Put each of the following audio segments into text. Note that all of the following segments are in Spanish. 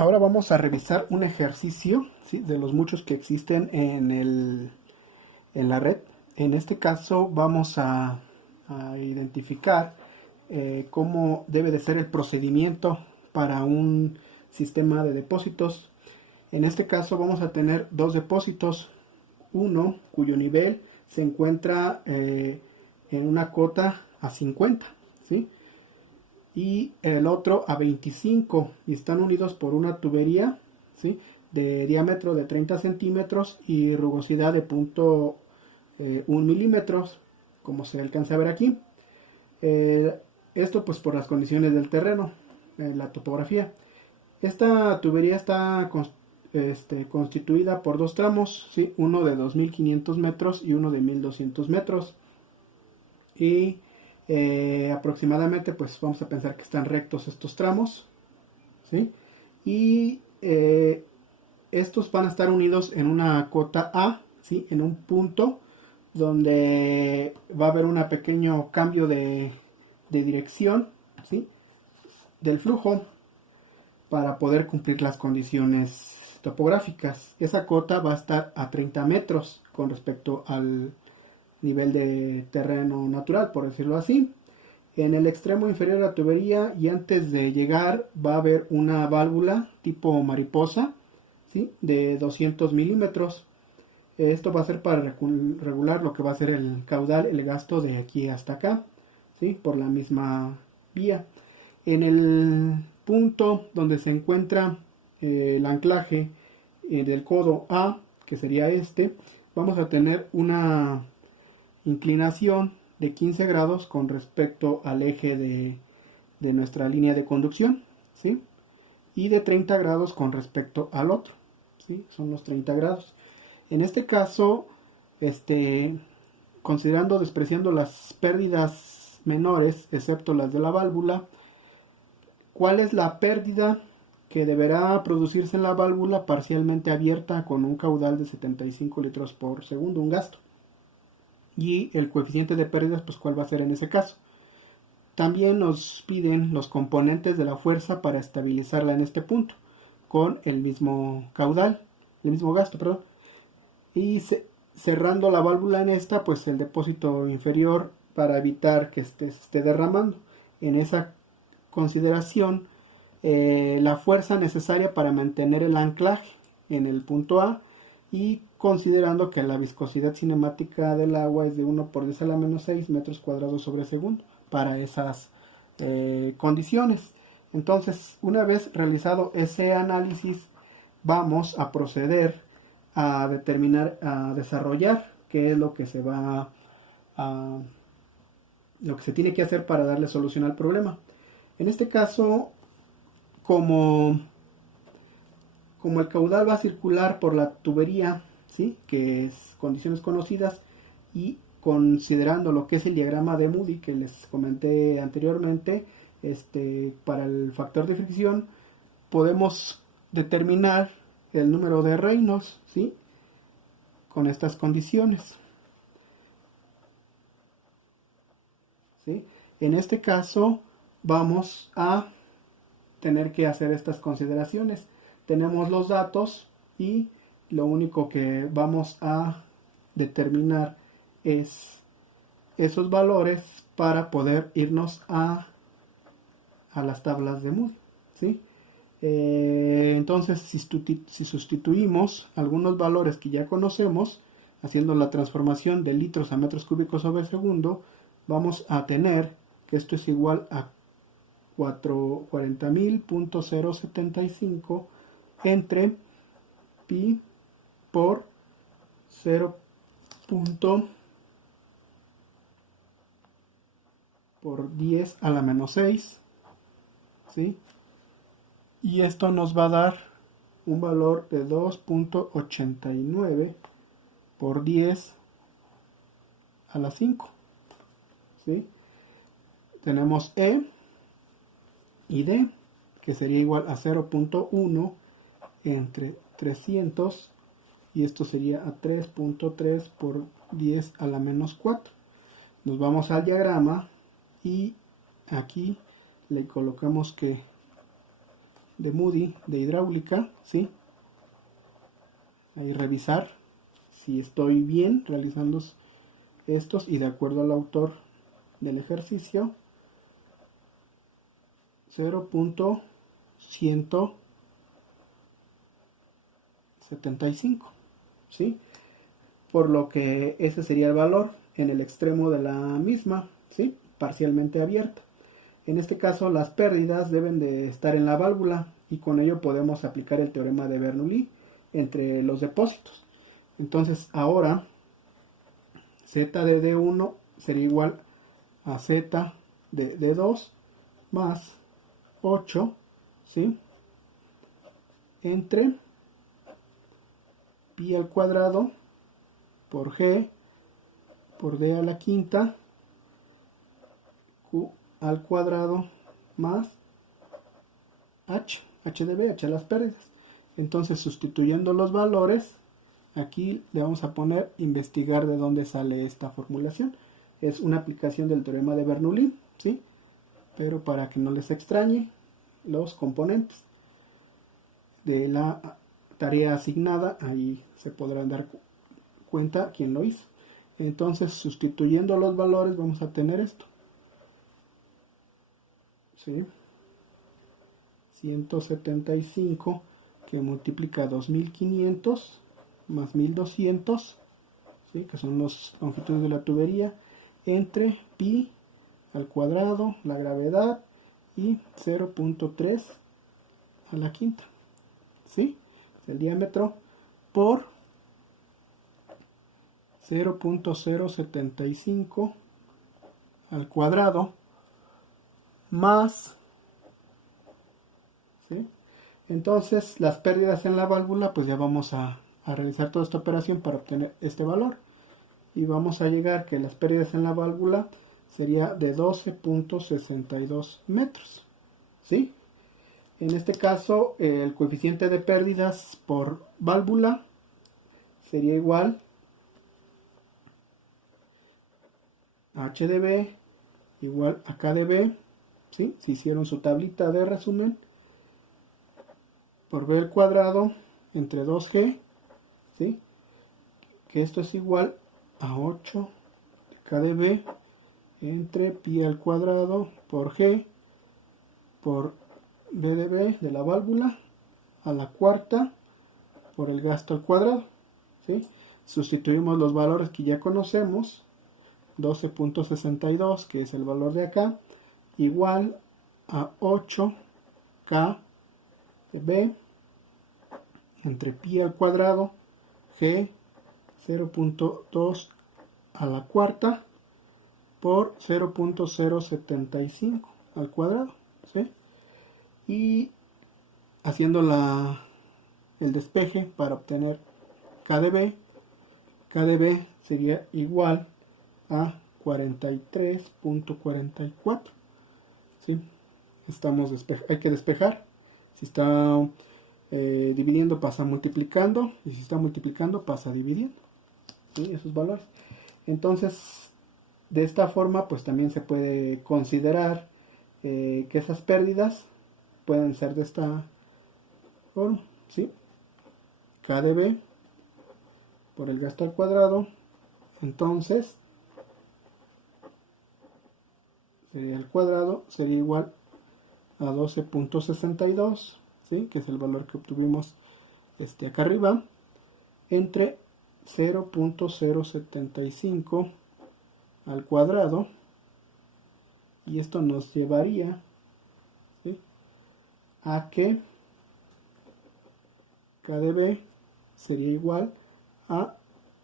Ahora vamos a revisar un ejercicio, ¿sí?, de los muchos que existen en la red. En este caso vamos a identificar cómo debe de ser el procedimiento para un sistema de depósitos. En este caso vamos a tener dos depósitos, uno cuyo nivel se encuentra en una cota a 50, ¿sí?, y el otro a 25, y están unidos por una tubería, ¿sí?, de diámetro de 30 centímetros y rugosidad de 0.1 milímetros, como se alcanza a ver aquí. Eh, Esto pues por las condiciones del terreno, la topografía. Esta tubería está constituida por dos tramos, ¿sí?, uno de 2500 metros y uno de 1200 metros. Y aproximadamente pues vamos a pensar que están rectos estos tramos, ¿sí? Y estos van a estar unidos en una cota A, ¿sí?, en un punto donde va a haber un pequeño cambio de dirección, ¿sí?, del flujo para poder cumplir las condiciones topográficas. Esa cota va a estar a 30 metros con respecto al nivel de terreno natural, por decirlo así. En el extremo inferior de la tubería y antes de llegar va a haber una válvula tipo mariposa, ¿sí?, de 200 milímetros. Esto va a ser para regular lo que va a ser el caudal, el gasto de aquí hasta acá, ¿sí?, por la misma vía. En el punto donde se encuentra el anclaje del codo A, que sería este, vamos a tener una inclinación de 15 grados con respecto al eje de nuestra línea de conducción, ¿sí?, y de 30 grados con respecto al otro, ¿sí?, son los 30 grados. En este caso, considerando, despreciando las pérdidas menores, excepto las de la válvula, ¿cuál es la pérdida que deberá producirse en la válvula parcialmente abierta con un caudal de 75 litros por segundo, un gasto? Y el coeficiente de pérdidas, pues cuál va a ser en ese caso. También nos piden los componentes de la fuerza para estabilizarla en este punto, con el mismo caudal, el mismo gasto, perdón. Y cerrando la válvula en esta, pues el depósito inferior para evitar que se esté derramando. En esa consideración, la fuerza necesaria para mantener el anclaje en el punto A, y considerando que la viscosidad cinemática del agua es de 1 por 10 a la menos 6 metros cuadrados sobre segundo para esas condiciones. Entonces, una vez realizado ese análisis, vamos a proceder a determinar, a desarrollar qué es lo que se va a, lo que se tiene que hacer para darle solución al problema. En este caso, como el caudal va a circular por la tubería, ¿sí?, que es condiciones conocidas, y considerando lo que es el diagrama de Moody que les comenté anteriormente, para el factor de fricción podemos determinar el número de Reynolds, ¿sí?, con estas condiciones, ¿sí? En este caso vamos a tener que hacer estas consideraciones. Tenemos los datos y lo único que vamos a determinar es esos valores para poder irnos a las tablas de Moody, ¿sí? Entonces, si sustituimos algunos valores que ya conocemos, haciendo la transformación de litros a metros cúbicos sobre segundo, vamos a tener que esto es igual a 40.000.075 entre pi por 0. por 10 a la menos 6, ¿sí? Y esto nos va a dar un valor de 2.89 por 10 a la 5, ¿sí? Tenemos E y D, que sería igual a 0.1 entre 300, y esto sería a 3.3 por 10 a la menos 4. Nos vamos al diagrama y aquí le colocamos que de Moody de hidráulica, ¿sí? Ahí revisar si estoy bien realizando estos y de acuerdo al autor del ejercicio 0.175, ¿sí? Por lo que ese sería el valor en el extremo de la misma, ¿sí? Parcialmente abierta. En este caso las pérdidas deben de estar en la válvula y con ello podemos aplicar el teorema de Bernoulli entre los depósitos. Entonces ahora Z de D1 sería igual a Z de D2 más 8, ¿sí? Entre pi al cuadrado por G por D a la quinta Q al cuadrado más H de B, H de las pérdidas. Entonces sustituyendo los valores, aquí le vamos a poner investigar de dónde sale esta formulación. Es una aplicación del teorema de Bernoulli, ¿sí? Pero para que no les extrañe, los componentes de la tarea asignada, ahí se podrán dar cuenta quién lo hizo. Entonces, sustituyendo los valores, vamos a tener esto, ¿sí? 175 que multiplica 2500 más 1200, ¿sí? Que son las longitudes de la tubería, entre pi al cuadrado, la gravedad, y 0.3 a la quinta, ¿sí? El diámetro por 0.075 al cuadrado más, ¿sí? Entonces las pérdidas en la válvula, pues ya vamos a realizar toda esta operación para obtener este valor y vamos a llegar que las pérdidas en la válvula sería de 12.62 metros, ¿sí? En este caso el coeficiente de pérdidas por válvula sería igual a H de B igual a K de B, ¿sí? Si hicieron su tablita de resumen, por B al cuadrado entre 2G, ¿sí? Que esto es igual a 8 de K de B entre pi al cuadrado por G por B de B de la válvula a la cuarta por el gasto al cuadrado, ¿sí? Sustituimos los valores que ya conocemos, 12.62, que es el valor de acá, igual a 8K de B entre pi al cuadrado G 0.2 a la cuarta por 0.075 al cuadrado, ¿sí? Y haciendo el despeje para obtener K de B sería igual a 43.44, ¿sí? Hay que despejar. Si está dividiendo pasa multiplicando, y si está multiplicando pasa dividiendo, ¿sí? Esos valores. Entonces de esta forma pues también se puede considerar que esas pérdidas pueden ser de esta forma, ¿sí? K de B por el gasto al cuadrado, entonces el cuadrado sería igual a 12.62, ¿sí? Que es el valor que obtuvimos acá arriba, entre 0.075 al cuadrado, y esto nos llevaría, ¿sí?, a que K de B sería igual a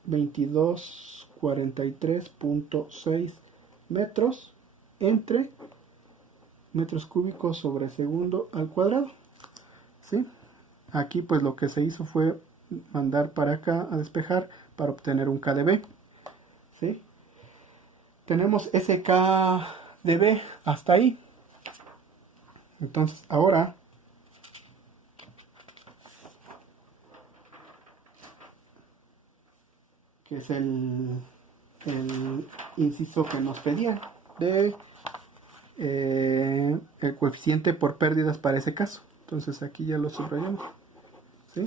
2243.6 metros entre metros cúbicos sobre segundo al cuadrado, ¿sí? Aquí pues lo que se hizo fue mandar para acá a despejar para obtener un K de B, ¿sí? Tenemos ese K de B hasta ahí. Entonces ahora que es el inciso que nos pedían de el coeficiente por pérdidas para ese caso, Entonces aquí ya lo subrayamos, ¿sí?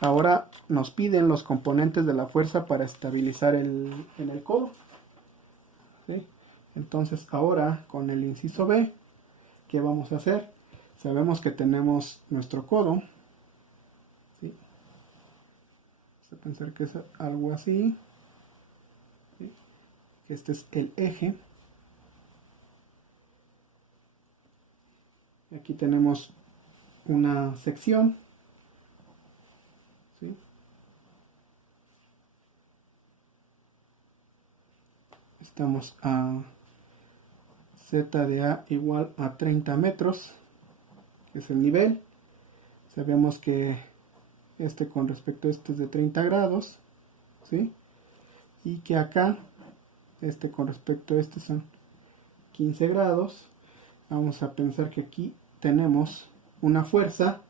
Ahora nos piden los componentes de la fuerza para estabilizar en el codo, ¿sí? Entonces ahora con el inciso B, ¿qué vamos a hacer? Sabemos que tenemos nuestro codo, ¿sí? Vamos a pensar que es algo así, ¿sí? Este es el eje. Aquí tenemos una sección, ¿sí? Estamos a Z de A igual a 30 metros, que es el nivel. Sabemos que este con respecto a este es de 30 grados, ¿sí? Y que acá, este con respecto a este son 15 grados. Vamos a pensar que aquí tenemos una fuerza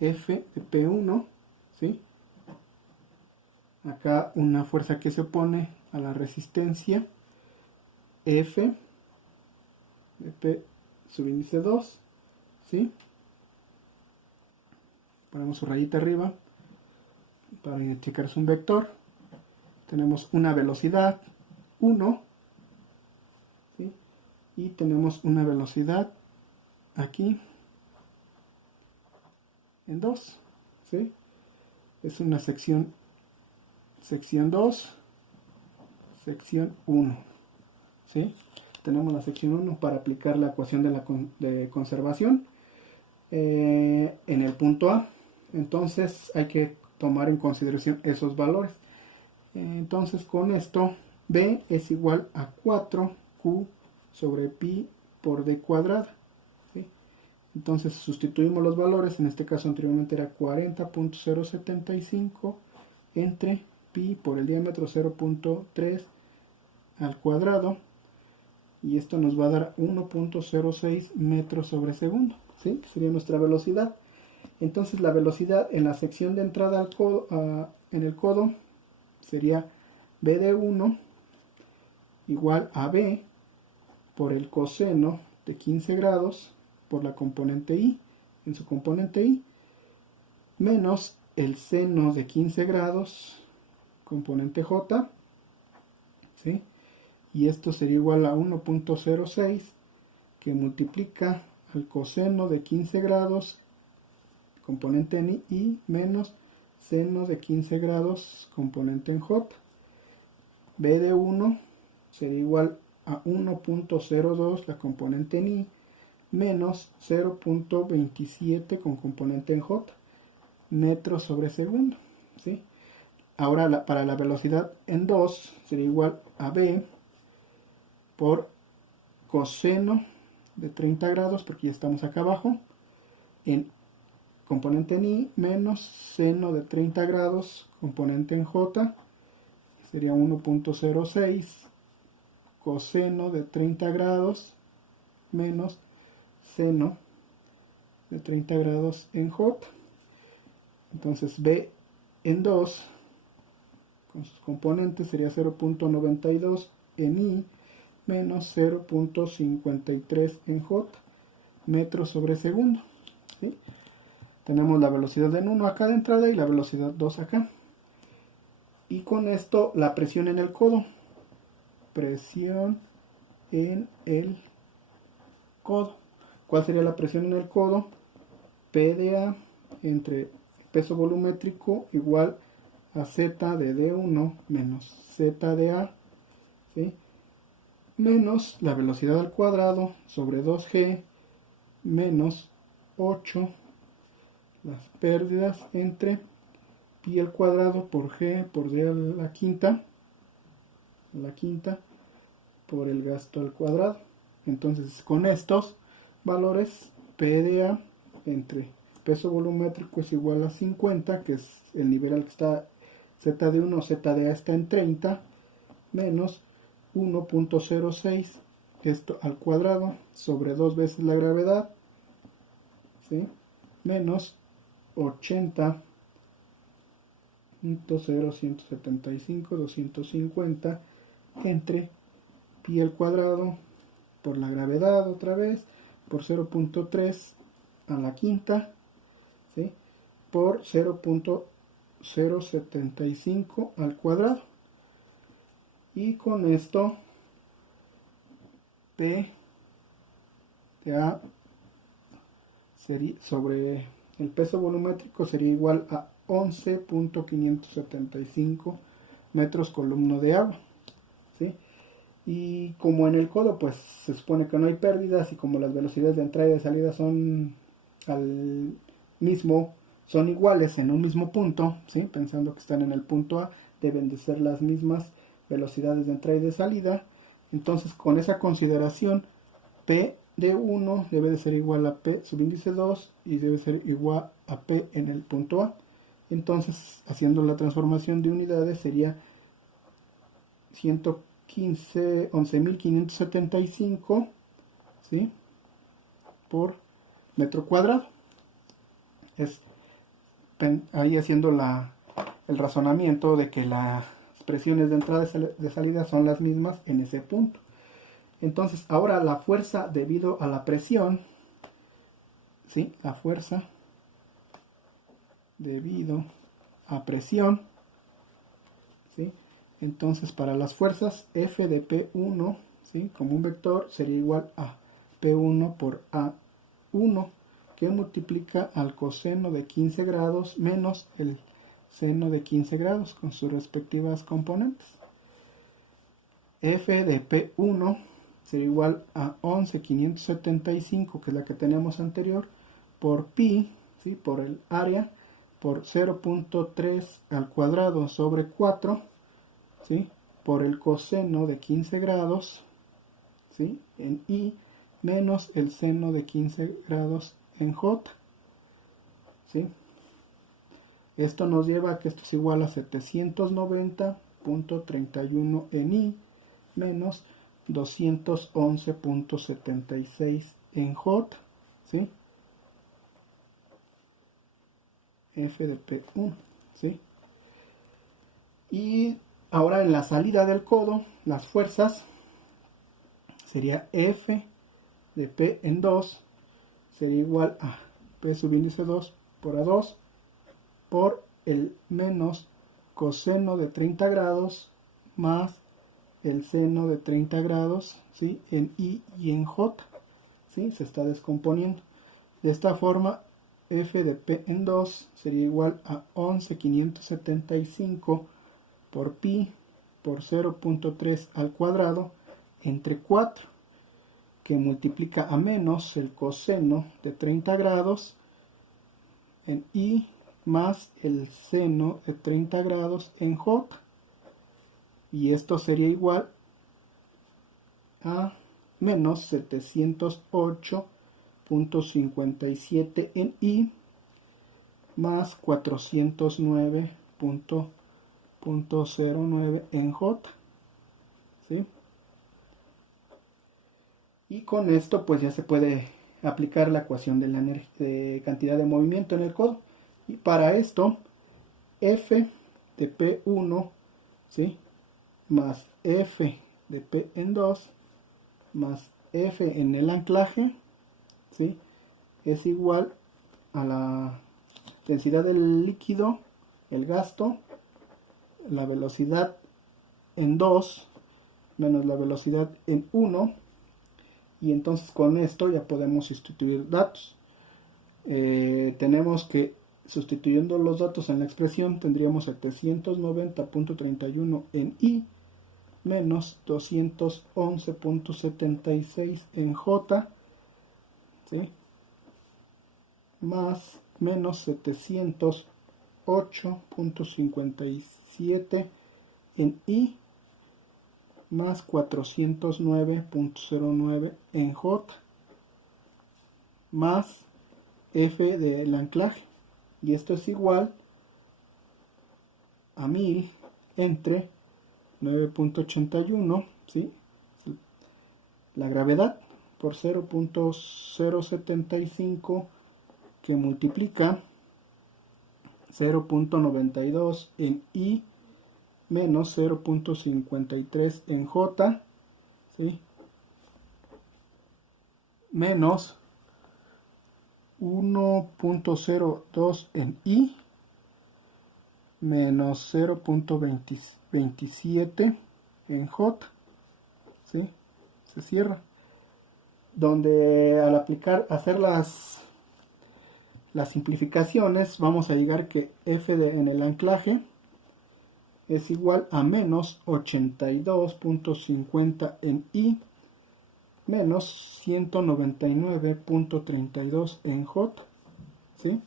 F de P1, ¿sí? Acá una fuerza que se opone a la resistencia F de P subíndice 2, ¿sí? Ponemos su rayita arriba para identificar un vector. Tenemos una velocidad 1, ¿sí? Y tenemos una velocidad aquí en 2, ¿sí? Es una sección 2, sección 1, ¿sí? Tenemos la sección 1 para aplicar la ecuación de conservación en el punto A. Entonces hay que tomar en consideración esos valores. Entonces con esto B es igual a 4Q sobre pi por D cuadrada, ¿sí? Entonces sustituimos los valores, en este caso anteriormente era 40.075 entre pi por el diámetro 0.3 al cuadrado, y esto nos va a dar 1.06 metros sobre segundo, ¿sí? Que sería nuestra velocidad. Entonces la velocidad en la sección de entrada al codo, en el codo sería B de 1 igual a B por el coseno de 15 grados por la componente I, en su componente I, menos el seno de 15 grados, componente J, ¿sí? Y esto sería igual a 1.06 que multiplica al coseno de 15 grados, componente en I, menos seno de 15 grados, componente en J. B de 1 sería igual a 1.02 la componente en I, menos 0.27 con componente en J, metros sobre segundo, ¿sí? Ahora para la velocidad en 2 sería igual a B por coseno de 30 grados, porque ya estamos acá abajo, en componente en I, menos seno de 30 grados, componente en J, sería 1.06 coseno de 30 grados menos seno de 30 grados en J. Entonces B en 2 con sus componentes sería 0.92 en I menos 0.53 en J, metros sobre segundo, ¿sí? Tenemos la velocidad en 1 acá de entrada y la velocidad 2 acá. Y con esto la presión en el codo. Presión en el codo. ¿Cuál sería la presión en el codo? P de A entre peso volumétrico igual a Z de D1 menos Z de A, ¿sí? Menos la velocidad al cuadrado sobre 2G menos 8 las pérdidas entre pi al cuadrado por G por D a la quinta por el gasto al cuadrado. Entonces con estos valores P de A entre peso volumétrico es igual a 50, que es el nivel al que está Z de 1, Z de A está en 30, menos 1.06, esto al cuadrado, sobre 2 veces la gravedad, ¿sí? Menos 80.0175, 250 entre pi al cuadrado por la gravedad otra vez, por 0.3 a la quinta, ¿sí? Por 0.075 al cuadrado. Y con esto P de A sería, sobre el peso volumétrico sería igual a 11.575 metros columno de agua, ¿sí? Y como en el codo pues se supone que no hay pérdidas y como las velocidades de entrada y de salida son son iguales en un mismo punto, ¿sí? Pensando que están en el punto A, deben de ser las mismas velocidades de entrada y de salida. Entonces con esa consideración P de 1 debe de ser igual a P subíndice 2 y debe ser igual a P en el punto A. Entonces, haciendo la transformación de unidades sería 11.575, ¿sí? Por metro cuadrado. Es ahí haciendo el razonamiento de que las presiones de entrada y de salida son las mismas en ese punto. Entonces, ahora la fuerza debido a la presión, ¿sí? La fuerza debido a presión, ¿sí? Entonces, para las fuerzas, F de P1, ¿sí? Como un vector, sería igual a P1 por A1, que multiplica al coseno de 15 grados menos el seno de 15 grados con sus respectivas componentes. F de P1 sería igual a 11.575, que es la que tenemos anterior, por pi, ¿sí? Por el área, por 0.3 al cuadrado sobre 4, ¿sí? Por el coseno de 15 grados, ¿sí? En I, menos el seno de 15 grados en J, ¿sí? Esto nos lleva a que esto es igual a 790.31 en I, menos 211.76 en J, ¿sí? F de P1, ¿sí? Y ahora en la salida del codo, las fuerzas sería F de P en 2 sería igual a P subíndice 2 por A2 por el menos coseno de 30 grados más el seno de 30 grados, ¿sí? En I y en J, ¿sí? Se está descomponiendo. De esta forma, F de P en 2 sería igual a 11.575 por pi por 0.3 al cuadrado entre 4, que multiplica a menos el coseno de 30 grados en I más el seno de 30 grados en J. Y esto sería igual a menos 708.57 en I más 409.09 en J, ¿sí? Y con esto pues ya se puede aplicar la ecuación de la cantidad de movimiento en el codo. Y para esto F de P1, ¿sí? Más F de P en 2 más F en el anclaje, ¿sí? Es igual a la densidad del líquido, el gasto, la velocidad en 2 menos la velocidad en 1, y entonces con esto ya podemos sustituir datos. Tenemos que, sustituyendo los datos en la expresión, tendríamos 790.31 en I menos 211.76 en J, ¿sí? Más menos 708.57 en I más 409.09 en J más F del anclaje, y esto es igual a 1000 entre 9.81, ¿sí? La gravedad por 0.075 que multiplica 0.92 en I menos 0.53 en J, ¿sí? Menos 1.02 en I menos 0.27 en J, ¿sí? Se cierra. Donde al hacer las simplificaciones, vamos a llegar que F en el anclaje es igual a menos 82.50 en I menos 199.32 en J, ¿sí?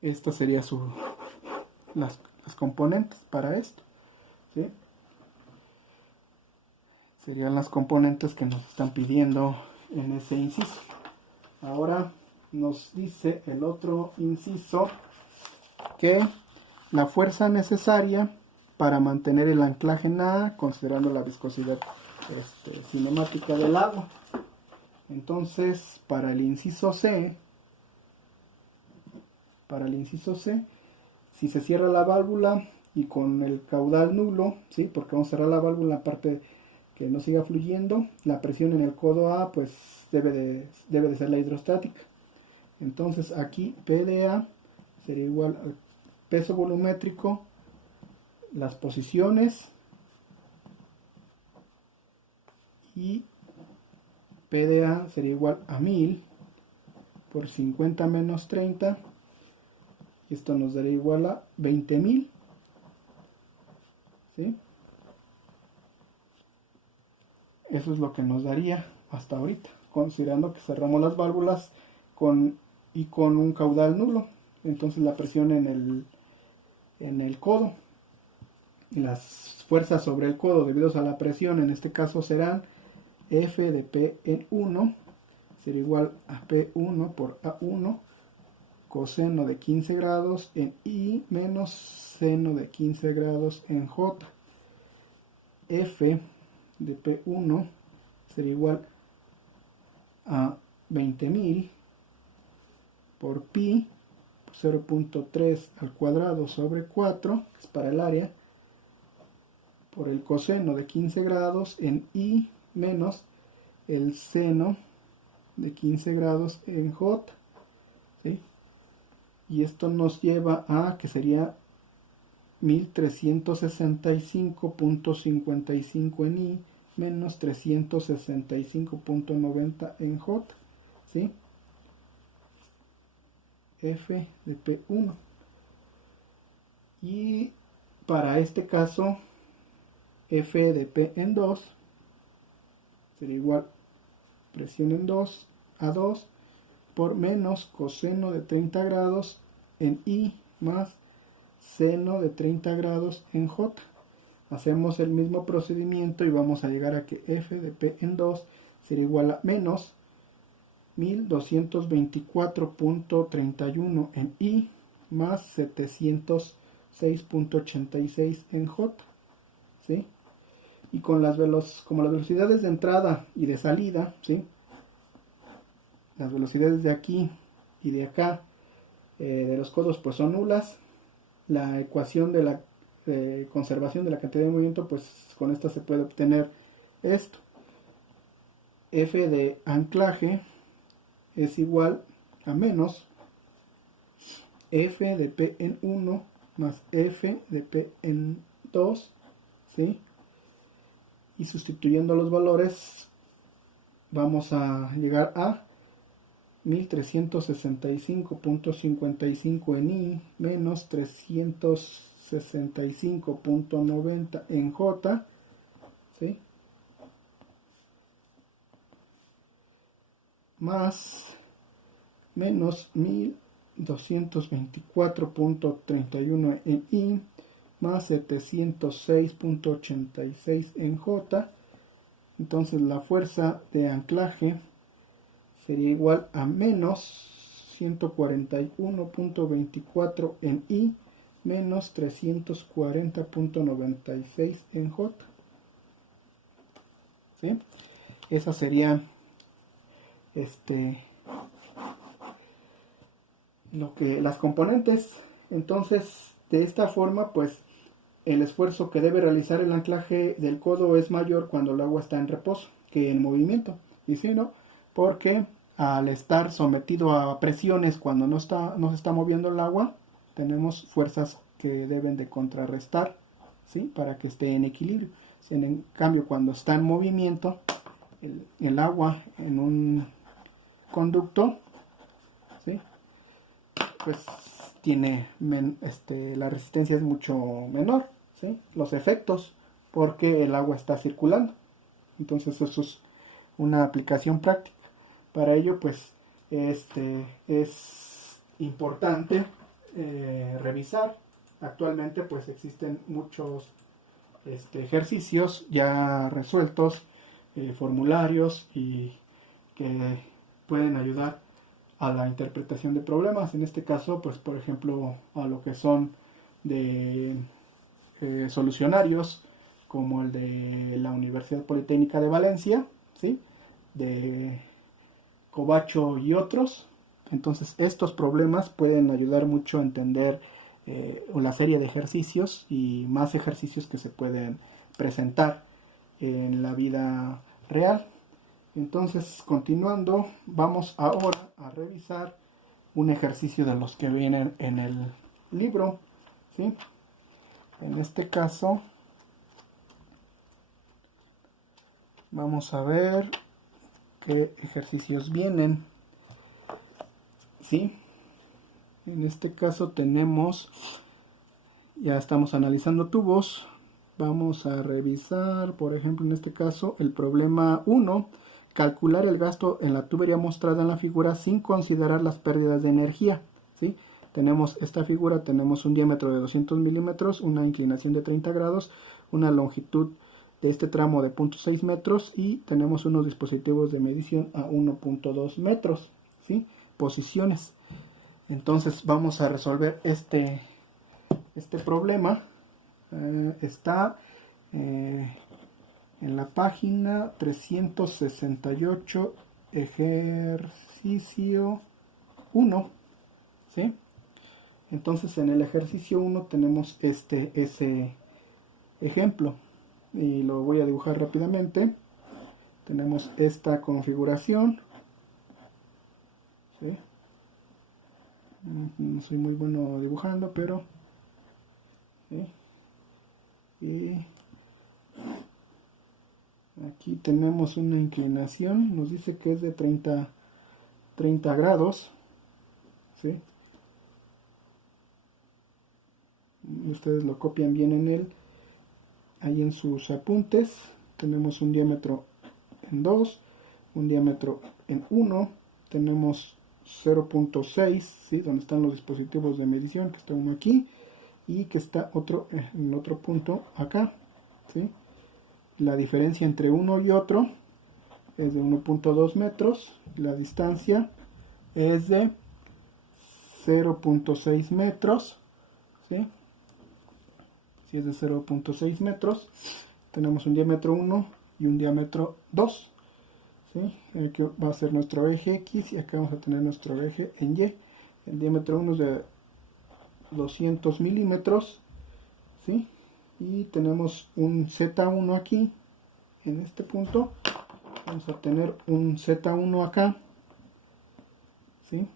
Estas serían las componentes para esto, ¿sí? Serían las componentes que nos están pidiendo en ese inciso. Ahora nos dice el otro inciso que la fuerza necesaria para mantener el anclaje en A, considerando la viscosidad cinemática del agua. Entonces, para el inciso C, si se cierra la válvula y con el caudal nulo, ¿sí? Porque vamos a cerrar la válvula en la parte que no siga fluyendo, la presión en el codo A pues debe de ser la hidrostática. Entonces aquí P de A sería igual al peso volumétrico, las posiciones, y P de A sería igual a 1000 por 50 menos 30, y esto nos daría igual a 20.000, ¿sí? Eso es lo que nos daría hasta ahorita, considerando que cerramos las válvulas con un caudal nulo. Entonces la presión en el codo, las fuerzas sobre el codo debido a la presión en este caso serán F de P en 1 será igual a P1 por A1 coseno de 15 grados en I menos seno de 15 grados en J. F de P1 sería igual a 20.000 por pi 0.3 al cuadrado sobre 4, es para el área, por el coseno de 15 grados en I menos el seno de 15 grados en J, ¿sí? Y esto nos lleva a que sería 1365.55 en I menos 365.90 en J, ¿sí? F de P1. Y para este caso, F de P en 2 sería igual presión en 2 a 2 por menos coseno de 30 grados en I más seno de 30 grados en J. Hacemos el mismo procedimiento y vamos a llegar a que F de P en 2 sería igual a menos 1224.31 en I más 706.86 en J, ¿sí? Y como las velocidades de entrada y de salida, ¿sí? Las velocidades de aquí y de acá de los codos pues son nulas, la ecuación de la conservación de la cantidad de movimiento, pues con esta se puede obtener esto. F de anclaje es igual a menos F de P en 1 más F de P en 2, ¿sí? Y sustituyendo los valores vamos a llegar a 1365.55 en I menos 365.90 en J, ¿sí? Más menos 1224.31 en I más 706.86 en J. Entonces la fuerza de anclaje sería igual a menos 141.24 en I menos 340.96 en J, ¿sí? Esa sería las componentes. Entonces de esta forma pues el esfuerzo que debe realizar el anclaje del codo es mayor cuando el agua está en reposo que en movimiento, y si no porque al estar sometido a presiones cuando no se está moviendo el agua, tenemos fuerzas que deben de contrarrestar, ¿sí? Para que esté en equilibrio. En cambio, cuando está en movimiento, el agua en un conducto, ¿sí? Pues tiene la resistencia es mucho menor, ¿sí? Los efectos, porque el agua está circulando. Entonces eso es una aplicación práctica. Para ello, pues, es importante revisar. Actualmente, pues, existen muchos ejercicios ya resueltos, formularios y que pueden ayudar a la interpretación de problemas. En este caso, pues, por ejemplo, a lo que son de solucionarios, como el de la Universidad Politécnica de Valencia, ¿sí? De Covacho y otros. Entonces estos problemas pueden ayudar mucho a entender una serie de ejercicios y más ejercicios que se pueden presentar en la vida real. Entonces, continuando, vamos ahora a revisar un ejercicio de los que vienen en el libro, ¿sí? En este caso, vamos a ver qué ejercicios vienen, ¿sí? En este caso tenemos, ya estamos analizando tubos. Vamos a revisar, por ejemplo, en este caso, el problema 1, calcular el gasto en la tubería mostrada en la figura sin considerar las pérdidas de energía, ¿sí? Tenemos esta figura, tenemos un diámetro de 200 milímetros, una inclinación de 30 grados, una longitud de este tramo de 0.6 metros y tenemos unos dispositivos de medición a 1.2 metros, ¿sí? Posiciones. Entonces vamos a resolver este problema. Está en la página 368, ejercicio 1, ¿sí? Entonces en el ejercicio 1 tenemos ese ejemplo y lo voy a dibujar rápidamente. Tenemos esta configuración, ¿sí? No soy muy bueno dibujando, pero ¿sí? Y aquí tenemos una inclinación, nos dice que es de 30 grados, ¿sí? Ustedes lo copian bien ahí en sus apuntes. Tenemos un diámetro en 2, un diámetro en 1, tenemos 0.6, ¿sí? Donde están los dispositivos de medición, que está uno aquí y que está otro en otro punto acá, ¿sí? La diferencia entre uno y otro es de 1.2 metros, la distancia es de 0.6 metros, ¿sí? Si es de 0.6 metros, tenemos un diámetro 1 y un diámetro 2, ¿sí? Aquí va a ser nuestro eje X y acá vamos a tener nuestro eje en Y. El diámetro 1 es de 200 milímetros, ¿sí? Y tenemos un Z1 aquí, en este punto. Vamos a tener un Z1 acá, ¿sí?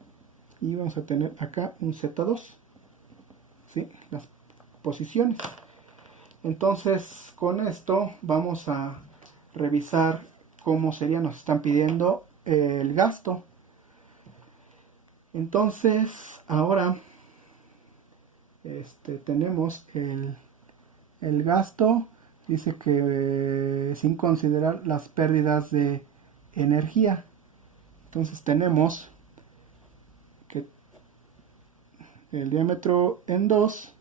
Y vamos a tener acá un Z2, ¿sí? Las posiciones. Entonces, con esto vamos a revisar cómo sería, nos están pidiendo el gasto. Entonces, ahora tenemos el gasto, dice que sin considerar las pérdidas de energía. Entonces tenemos que el diámetro en 2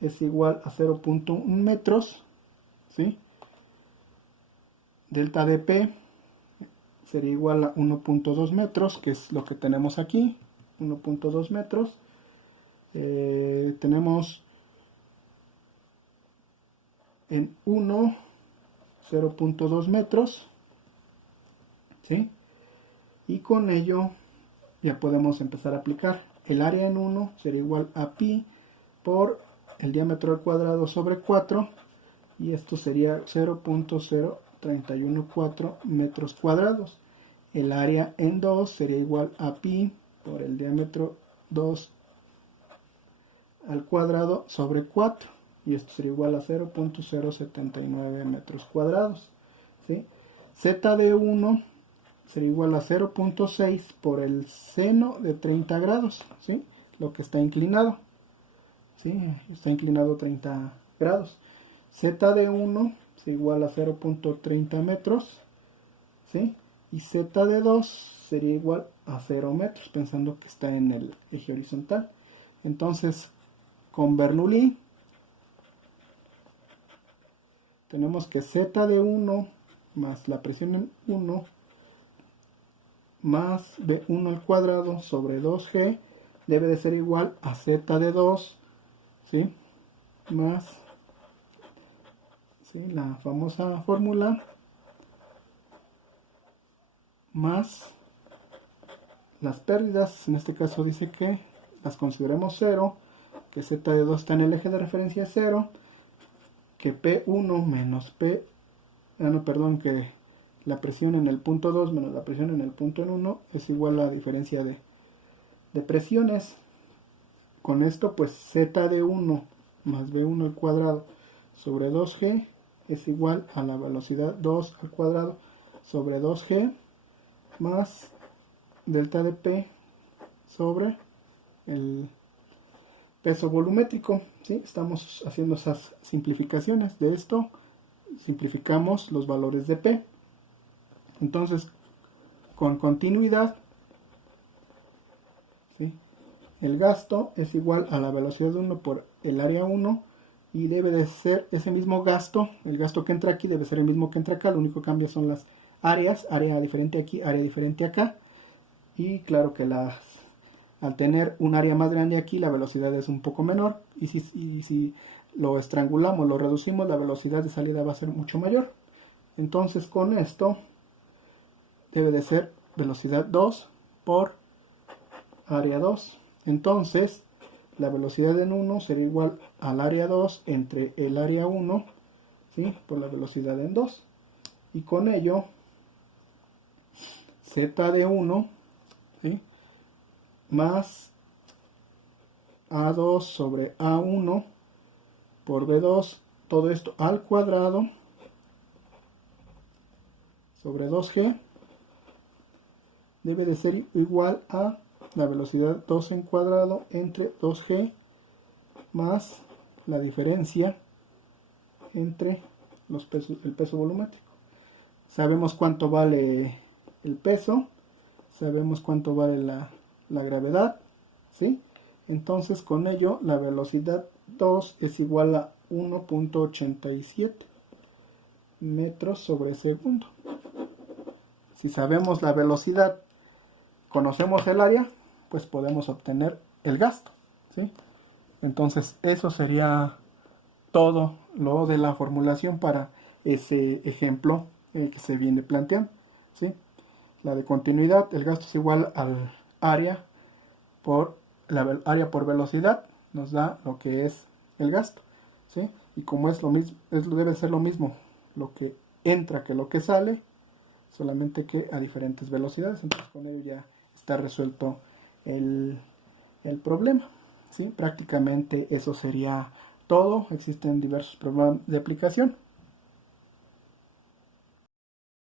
es igual a 0.1 metros, ¿sí? Delta de P sería igual a 1.2 metros, que es lo que tenemos aquí, 1.2 metros. Tenemos en 1 0.2 metros, ¿sí? Y con ello ya podemos empezar a aplicar. El área en 1 sería igual a pi por el diámetro al cuadrado sobre 4 y esto sería 0.0314 metros cuadrados. El área en 2 sería igual a pi por el diámetro 2 al cuadrado sobre 4. Y esto sería igual a 0.079 metros cuadrados. ¿Sí? Z de 1 sería igual a 0.6 por el seno de 30 grados. ¿Sí? Lo que está inclinado. ¿Sí? Está inclinado 30 grados. Z de 1 es igual a 0.30 metros. ¿Sí? Y Z de 2 sería igual a 0 metros, pensando que está en el eje horizontal. Entonces, con Bernoulli tenemos que Z de 1 más la presión en 1 más B1 al cuadrado sobre 2G debe de ser igual a Z de 2, ¿sí? Más, ¿sí? La famosa fórmula, más las pérdidas, en este caso dice que las consideremos 0, que Z de 2 está en el eje de referencia 0, que P1 menos P, que la presión en el punto 2 menos la presión en el punto 1 es igual a la diferencia de presiones. Con esto, pues Z de 1 más B1 al cuadrado sobre 2G es igual a la velocidad 2 al cuadrado sobre 2G más delta de P sobre el peso volumétrico. ¿Sí? Estamos haciendo esas simplificaciones. De esto simplificamos los valores de P. Entonces, con continuidad, ¿sí? El gasto es igual a la velocidad 1 por el área 1 y debe de ser ese mismo gasto, el gasto que entra aquí debe ser el mismo que entra acá, lo único que cambia son las áreas, área diferente aquí, área diferente acá, y claro que al tener un área más grande aquí la velocidad es un poco menor, y si lo estrangulamos, lo reducimos, la velocidad de salida va a ser mucho mayor. Entonces con esto debe de ser velocidad 2 por área 2. Entonces, la velocidad en 1 sería igual al área 2 entre el área 1, ¿sí? Por la velocidad en 2. Y con ello, Z de 1, ¿sí? Más A2 sobre A1 por B2, todo esto al cuadrado sobre 2G debe de ser igual a la velocidad 2 en cuadrado entre 2G más la diferencia entre el peso volumétrico. Sabemos cuánto vale el peso, sabemos cuánto vale la gravedad, ¿sí? Entonces con ello la velocidad 2 es igual a 1.87 metros sobre segundo. Si sabemos la velocidad, conocemos el área, pues podemos obtener el gasto, ¿sí? Entonces eso sería todo lo de la formulación para ese ejemplo que se viene planteando, ¿sí? La de continuidad, el gasto es igual al área por área por velocidad, nos da lo que es el gasto, ¿sí? Y como es lo mismo, debe ser lo mismo lo que entra que lo que sale, solamente que a diferentes velocidades. Entonces con ello ya está resuelto el problema, ¿sí? Prácticamente eso sería todo. Existen diversos programas de aplicación.